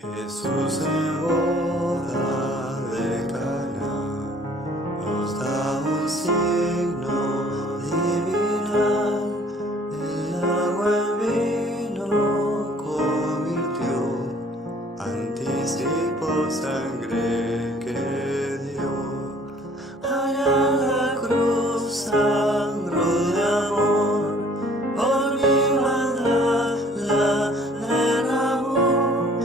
Jesús en boda de Caná nos da un signo divinal. El agua en vino convirtió, anticipó sangre que dio. Allá en la cruz sangró de amor, por mi maldad la derramó,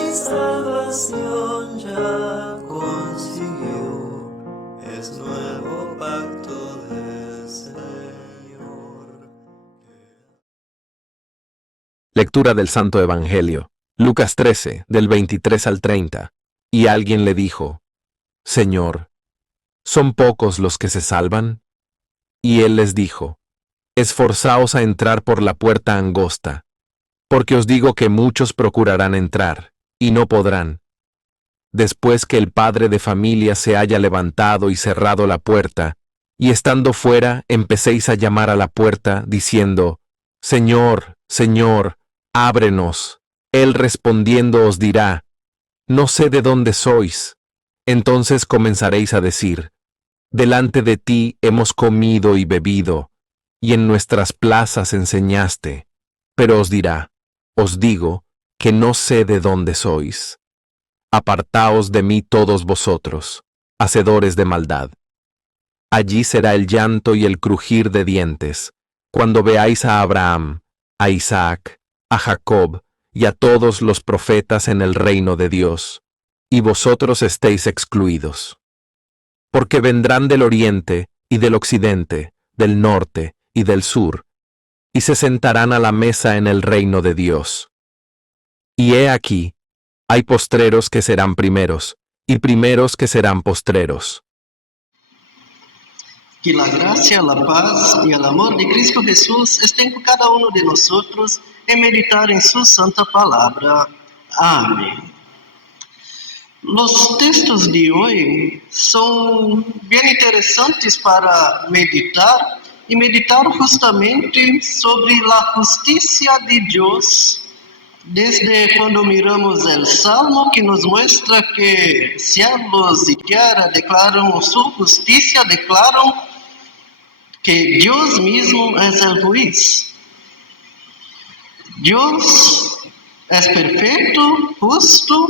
y salvación ya consiguió, es nuevo pacto del Señor. Lectura del Santo Evangelio, Lucas 13, del 23 al 30. Y alguien le dijo: Señor, ¿son pocos los que se salvan? Y él les dijo: Esforzaos a entrar por la puerta angosta, porque os digo que muchos procurarán entrar, y no podrán. Después que el padre de familia se haya levantado y cerrado la puerta, y estando fuera empecéis a llamar a la puerta, diciendo: Señor, Señor, ábrenos. Él respondiendo os dirá: No sé de dónde sois. Entonces comenzaréis a decir: Delante de ti hemos comido y bebido, y en nuestras plazas enseñaste. Pero os dirá: Os digo que no sé de dónde sois. Apartaos de mí todos vosotros, hacedores de maldad. Allí será el llanto y el crujir de dientes, cuando veáis a Abraham, a Isaac, a Jacob y a todos los profetas en el reino de Dios, y vosotros estéis excluidos. Porque vendrán del oriente y del occidente, del norte y del sur, y se sentarán a la mesa en el reino de Dios. Y he aquí, hay postreros que serán primeros, y primeros que serán postreros. Que la gracia, la paz y el amor de Cristo Jesús estén con cada uno de nosotros en meditar en su santa palabra. Amén. Los textos de hoy son bien interesantes para meditar y meditar justamente sobre la justicia de Dios. Desde cuando miramos el Salmo, que nos muestra que cielos y tierra declaran su justicia, declaran que Dios mismo es el juez. Dios es perfecto, justo,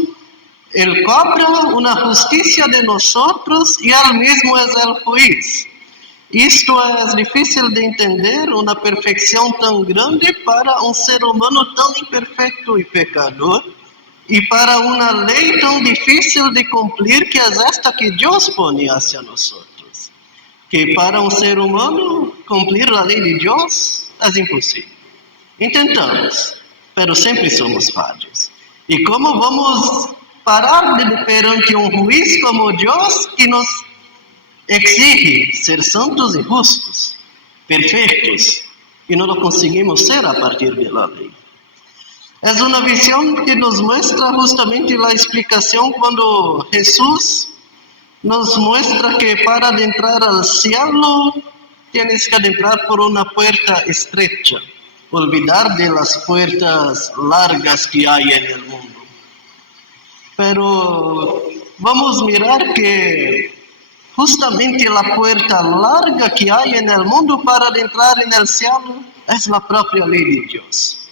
Él cobra una justicia de nosotros y Él mismo es el juez. Esto es difícil de entender, una perfección tan grande para un ser humano tan imperfecto y pecador, y para una ley tan difícil de cumplir que es esta que Dios pone hacia nosotros. Que para un ser humano cumplir la ley de Dios es imposible. Intentamos, pero siempre somos falhos. ¿Y cómo vamos a parar perante un juez como Dios que nos exige ser santos y justos, perfectos, y no lo conseguimos ser a partir de la ley? Es una visión que nos muestra justamente la explicación cuando Jesús nos muestra que para entrar al cielo tienes que entrar por una puerta estrecha, olvidar de las puertas largas que hay en el mundo. Pero vamos a mirar que justamente la puerta larga que hay en el mundo para entrar en el cielo es la propia ley de Dios,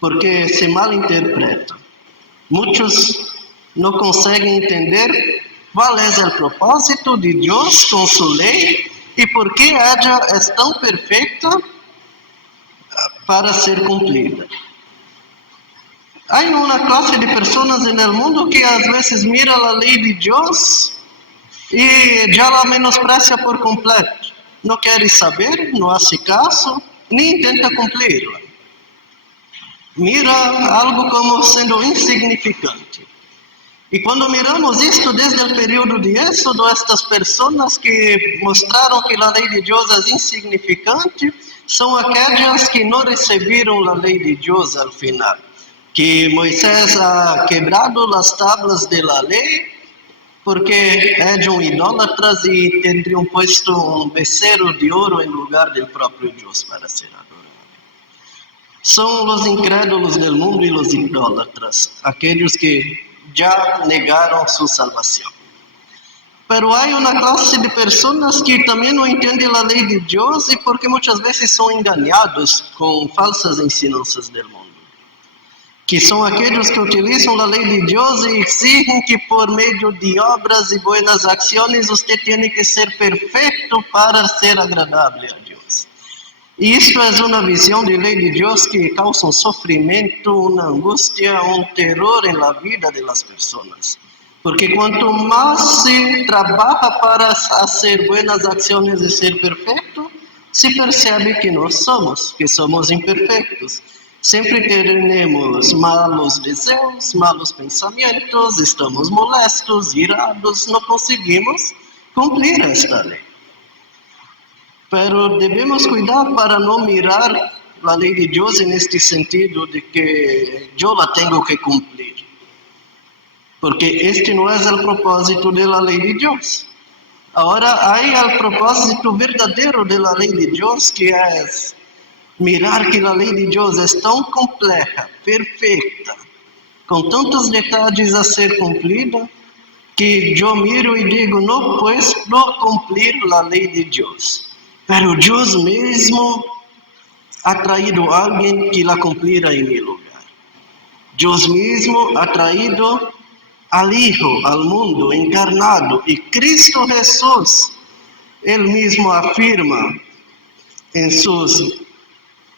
porque se malinterpreta. Muchos no consiguen entender cuál es el propósito de Dios con su ley y por qué ella es tan perfecta para ser cumplida. Hay una clase de personas en el mundo que a veces mira la ley de Dios y ya la menosprecia por completo. No quiere saber, no hace caso, ni intenta cumplirla. Mira algo como siendo insignificante. Y cuando miramos esto desde el periodo de Éxodo, estas personas que mostraron que la ley de Dios es insignificante, son aquellas que no recibieron la ley de Dios al final. Que Moisés ha quebrado las tablas de la ley porque eran idólatras y tendrían puesto un becerro de oro en lugar del propio Dios para ser adorado. son los incrédulos del mundo y los idólatras, aquellos que ya negaron su salvación. Pero hay una clase de personas que también no entienden la ley de Dios y porque muchas veces son engañados con falsas enseñanzas del mundo. Que son aquellos que utilizan la ley de Dios y exigen que por medio de obras y buenas acciones usted tiene que ser perfecto para ser agradable a Dios. Y esto es una visión de ley de Dios que causa un sufrimiento, una angustia, un terror en la vida de las personas. Porque cuanto más se trabaja para hacer buenas acciones y ser perfecto, se percebe que no somos, que somos imperfectos. Siempre tenemos malos deseos, malos pensamientos, estamos molestos, irados, no conseguimos cumplir esta ley. Pero debemos cuidar para no mirar la ley de Dios en este sentido de que yo la tengo que cumplir. Porque este no es el propósito de la ley de Dios. Ahora hay el propósito verdadero de la ley de Dios, que es mirar que la ley de Dios es tan compleja, perfecta, con tantos detalles a ser cumplida, que yo miro y digo, no puedo cumplir la ley de Dios. Pero Dios mismo ha traído a alguien que la cumpliera en mi lugar. Dios mismo ha traído al Hijo, al mundo encarnado, y Cristo Jesús, Él mismo afirma en sus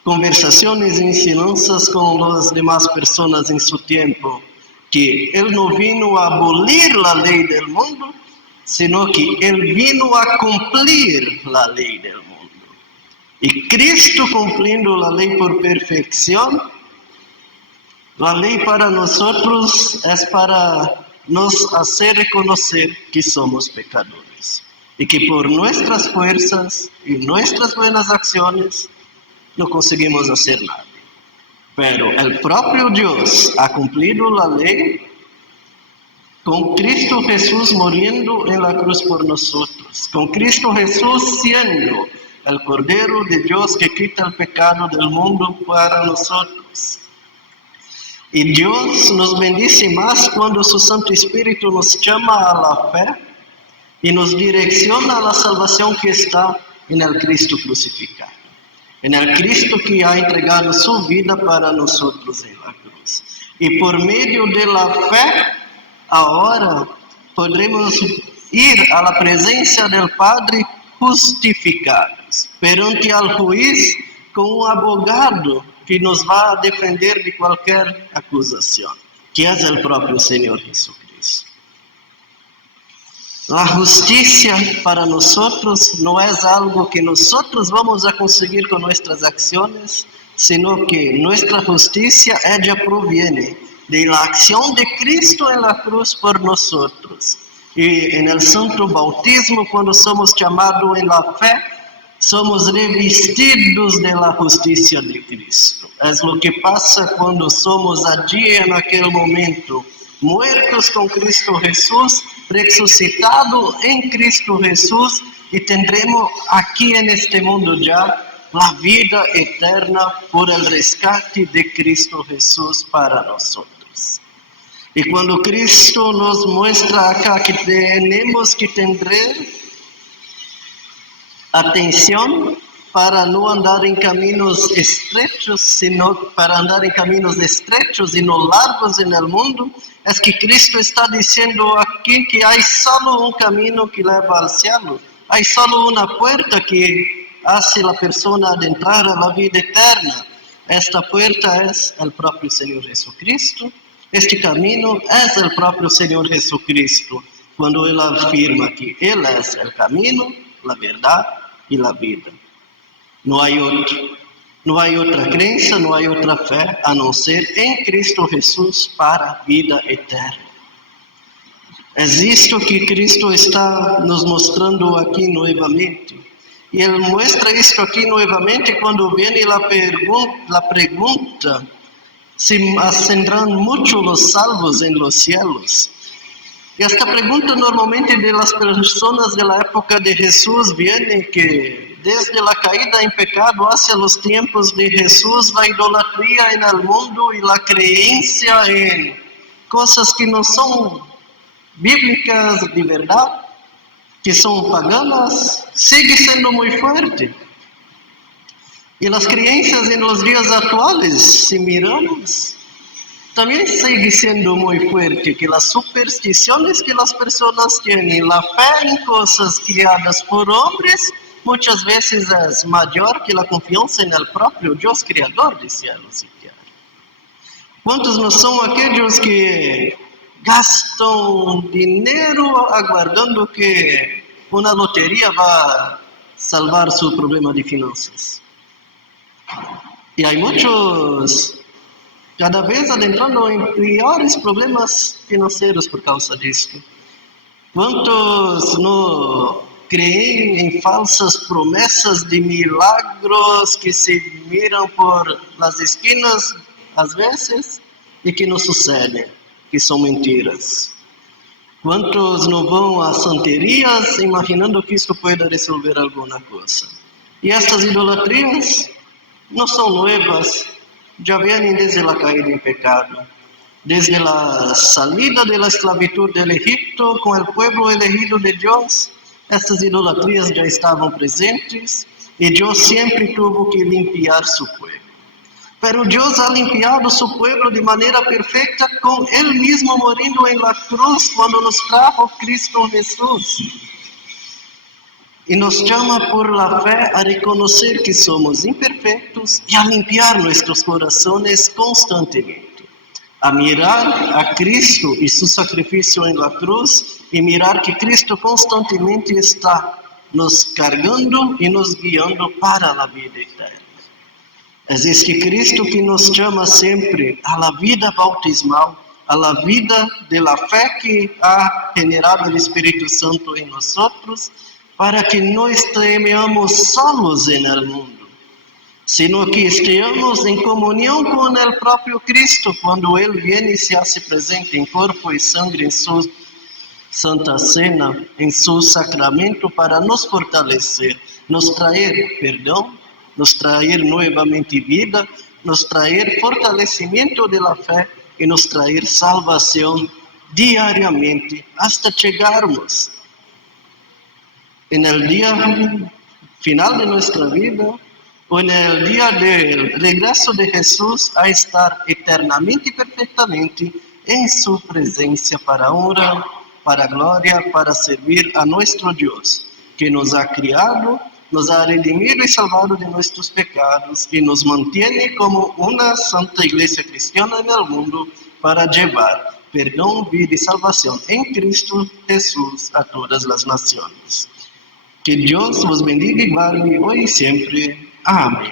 conversaciones y enseñanzas con las demás personas en su tiempo, que Él no vino a abolir la ley del mundo, sino que Él vino a cumplir la ley del mundo. Y Cristo cumpliendo la ley por perfección, la ley para nosotros es para nos hacer reconocer que somos pecadores y que por nuestras fuerzas y nuestras buenas acciones no conseguimos hacer nada. Pero el propio Dios ha cumplido la ley con Cristo Jesús muriendo en la cruz por nosotros, con Cristo Jesús siendo el Cordero de Dios que quita el pecado del mundo para nosotros. Y Dios nos bendice más cuando su Santo Espíritu nos llama a la fe y nos direcciona a la salvación que está en el Cristo crucificado, en el Cristo que ha entregado su vida para nosotros en la cruz. Y por medio de la fe, ahora podremos ir a la presencia del Padre justificados, perante al juiz con un abogado que nos va a defender de cualquier acusación, que es el propio Señor Jesucristo. La justicia para nosotros no es algo que nosotros vamos a conseguir con nuestras acciones, sino que nuestra justicia, ella proviene de la acción de Cristo en la cruz por nosotros. Y en el santo bautismo, cuando somos llamados en la fe, somos revestidos de la justicia de Cristo. Es lo que pasa cuando somos allí en aquel momento, muertos con Cristo Jesús, resucitados en Cristo Jesús, y tendremos aquí en este mundo ya la vida eterna por el rescate de Cristo Jesús para nosotros. Y cuando Cristo nos muestra acá que tenemos que tener atención para no andar en caminos estrechos, sino para andar en caminos estrechos y no largos en el mundo, es que Cristo está diciendo aquí que hay solo un camino que lleva al cielo, hay solo una puerta que hace a la persona adentrar a la vida eterna. Esta puerta es el propio Señor Jesucristo. Este camino es el propio Señor Jesucristo, cuando Él afirma que Él es el camino, la verdad y la vida. No hay otro. No hay otra creencia, no hay otra fe, a no ser en Cristo Jesús para vida eterna. Es esto que Cristo está nos mostrando aquí nuevamente. Y Él muestra esto aquí nuevamente cuando viene la pregunta, si ascenderán mucho los salvos en los cielos. Y esta pregunta normalmente de las personas de la época de Jesús viene que desde la caída en pecado hacia los tiempos de Jesús, la idolatría en el mundo y la creencia en cosas que no son bíblicas de verdad, que son paganas, sigue siendo muy fuerte. Y las creencias en los días actuales, si miramos, también sigue siendo muy fuerte, que las supersticiones que las personas tienen, la fe en cosas creadas por hombres, muchas veces es mayor que la confianza en el propio Dios creador de cielos y tierra. ¿Cuántos no son aquellos que gastan dinero aguardando que una lotería va a salvar su problema de finanzas? Y hay muchos cada vez adentrando en peores problemas financieros por causa de esto. ¿Cuántos no creen en falsas promesas de milagros que se miran por las esquinas a veces y que no suceden, que son mentiras? ¿Cuántos no van a santerías imaginando que esto pueda resolver alguna cosa? Y estas idolatrías no son nuevas, ya vienen desde la caída en pecado, desde la salida de la esclavitud del Egipto con el pueblo elegido de Dios. Estas idolatrías ya estaban presentes y Dios siempre tuvo que limpiar su pueblo. Pero Dios ha limpiado su pueblo de manera perfecta con Él mismo muriendo en la cruz cuando nos trajo Cristo Jesús. Y nos llama por la fe a reconocer que somos imperfectos y a limpiar nuestros corazones constantemente. A mirar a Cristo y su sacrificio en la cruz y mirar que Cristo constantemente está nos cargando y nos guiando para la vida eterna. Es este Cristo que nos llama siempre a la vida bautismal, a la vida de la fe que ha generado el Espíritu Santo en nosotros, para que no estemos solos en el mundo, sino que estemos en comunión con el propio Cristo cuando Él viene y se hace presente en cuerpo y sangre en su Santa Cena, en su sacramento, para nos fortalecer, nos traer perdón, nos traer nuevamente vida, nos traer fortalecimiento de la fe y nos traer salvación diariamente hasta llegarmos en el día final de nuestra vida o en el día del regreso de Jesús a estar eternamente y perfectamente en su presencia para honra, para gloria, para servir a nuestro Dios, que nos ha criado, nos ha redimido y salvado de nuestros pecados y nos mantiene como una santa iglesia cristiana en el mundo para llevar perdón, vida y salvación en Cristo Jesús a todas las naciones. Que Dios los bendiga y guarde hoy y siempre. Amén.